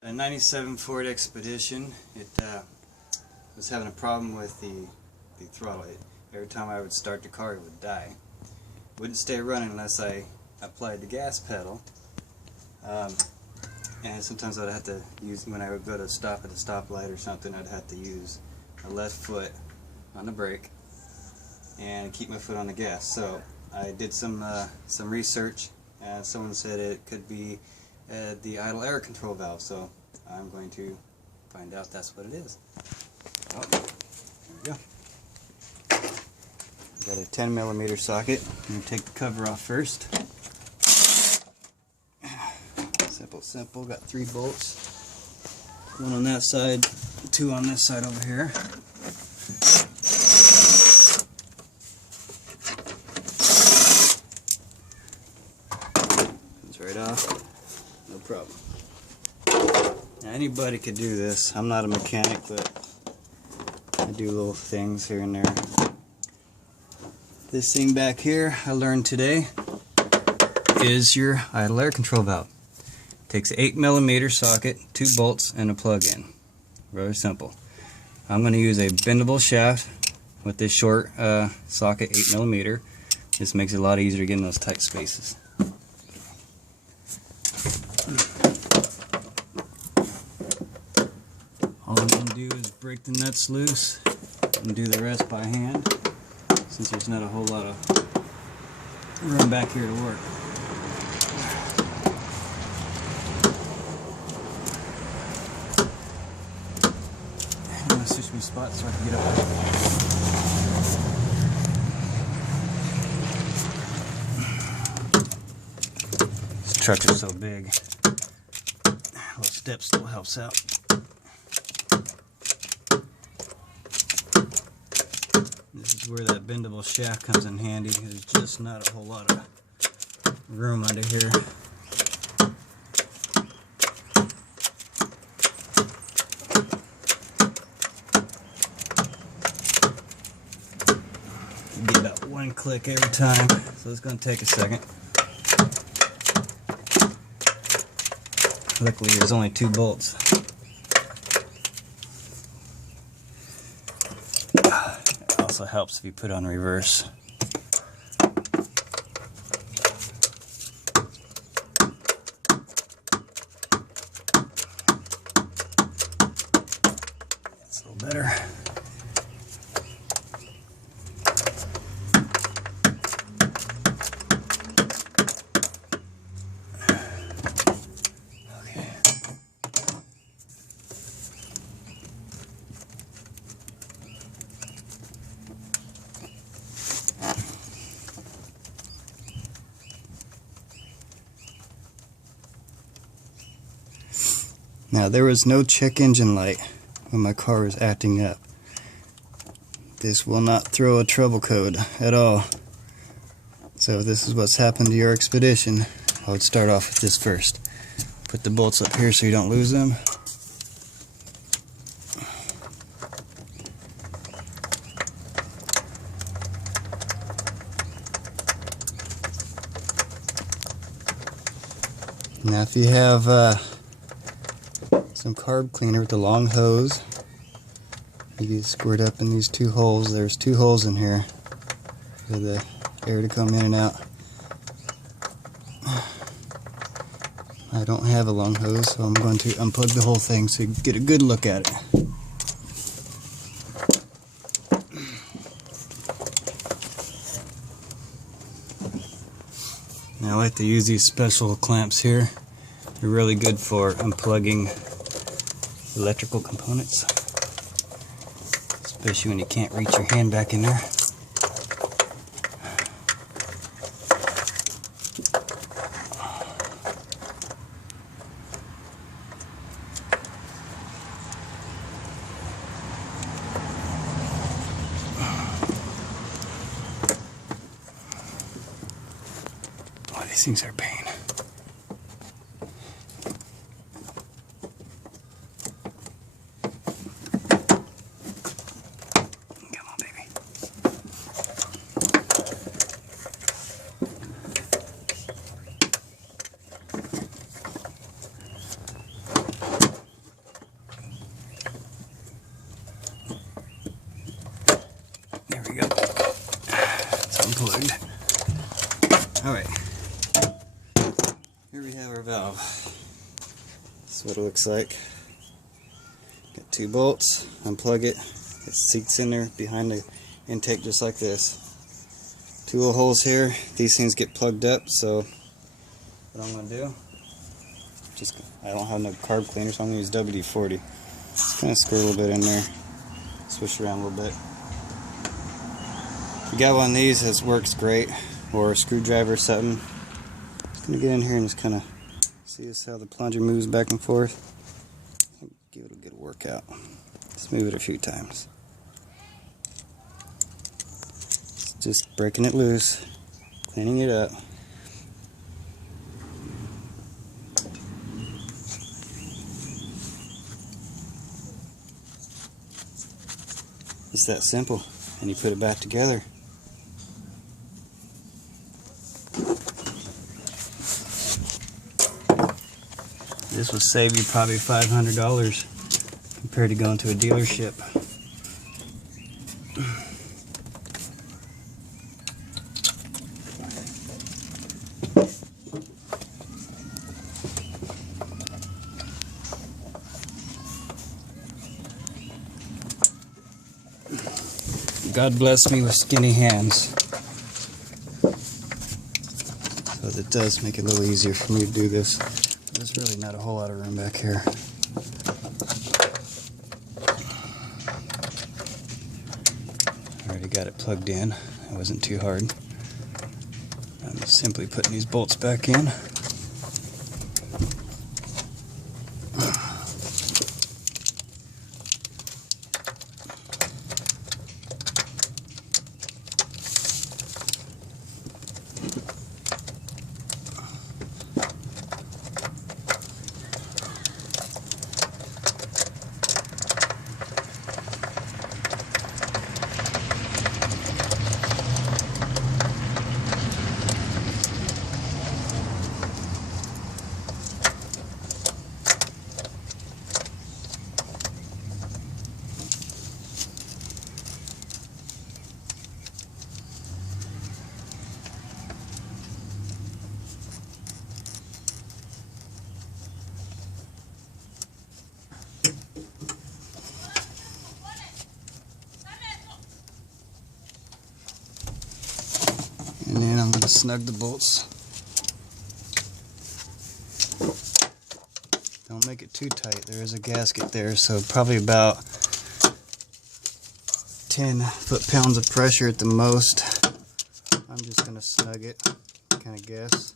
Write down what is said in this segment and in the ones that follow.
A 97 Ford Expedition, it was having a problem with the throttle. Every time I would start the car, it would die. It wouldn't stay running unless I applied the gas pedal. And sometimes I'd have to use, when I would go to stop at a stoplight or something, I'd have to use my left foot on the brake and keep my foot on the gas. So I did some research, and someone said it could be the idle air control valve, so I'm going to find out that's what it is. Oh, there we go. Got a 10mm socket. I'm going to take the cover off first. Simple. Got 3 bolts. 1 on that side, 2 on this side over here. Comes right off. No problem. Now anybody could do this. I'm not a mechanic, but I do little things here and there. This thing back here I learned today is your idle air control valve. Takes an 8mm socket, 2 bolts, and a plug-in. Very simple. I'm going to use a bendable shaft with this short socket, 8mm. This makes it a lot easier to get in those tight spaces. All I'm going to do is break the nuts loose and do the rest by hand, since there's not a whole lot of room back here to work. I'm going to switch my spots so I can get up. This truck is so big, a little step still helps out. This is where that bendable shaft comes in handy. There's just not a whole lot of room under here. You get about 1 click every time, so it's going to take a second. Luckily there's only 2 bolts. It also helps if you put on reverse. That's a little better. Now, there was no check engine light when my car was acting up. This will not throw a trouble code at all. So if this is what's happened to your Expedition, I would start off with this first. Put the bolts up here so you don't lose them. Now if you have some carb cleaner with the long hose, you can squirt up in these 2 holes. There's 2 holes in here for the air to come in and out. I don't have a long hose, so I'm going to unplug the whole thing so you can get a good look at it. Now I like to use these special clamps here. They're really good for unplugging electrical components, especially when you can't reach your hand back in there. Oh, these things are a pain. mind. Alright. Here we have our valve. This is what it looks like. Got 2 bolts. Unplug it. It seats in there behind the intake just like this. 2 little holes here. These things get plugged up, so what I'm going to do, I don't have no carb cleaner, so I'm going to use WD-40. Just kind of squirt a little bit in there. Swish around a little bit. If you got one of these, this works great. Or a screwdriver or something. Just going to get in here and just kind of see this how the plunger moves back and forth. Give it a good workout. Let's move it a few times. Just breaking it loose, cleaning it up. It's that simple, and you put it back together. This will save you probably $500 compared to going to a dealership. God bless me with skinny hands. So it does make it a little easier for me to do this. There's really not a whole lot of room back here. Already got it plugged in. It wasn't too hard. I'm just simply putting these bolts back in. And then I'm going to snug the bolts. Don't make it too tight. There is a gasket there, so probably about 10 foot-pounds of pressure at the most. I'm just going to snug it, kind of guess.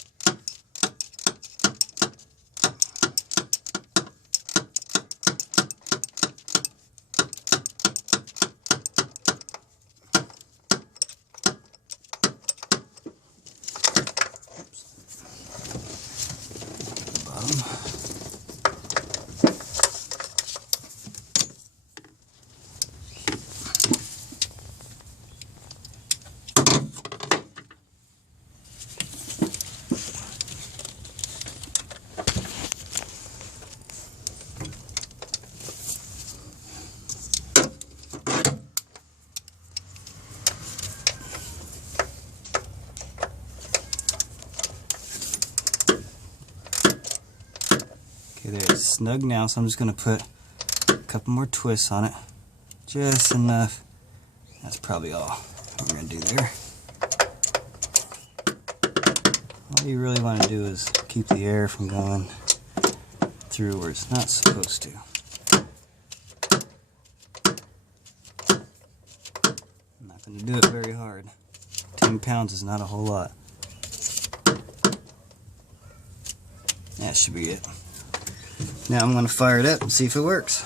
Okay, there it's snug now, so I'm just going to put a couple more twists on it. Just enough. That's probably all we're going to do there. All you really want to do is keep the air from going through where it's not supposed to. I'm not going to do it very hard. 10 pounds is not a whole lot. That should be it. Now I'm going to fire it up and see if it works.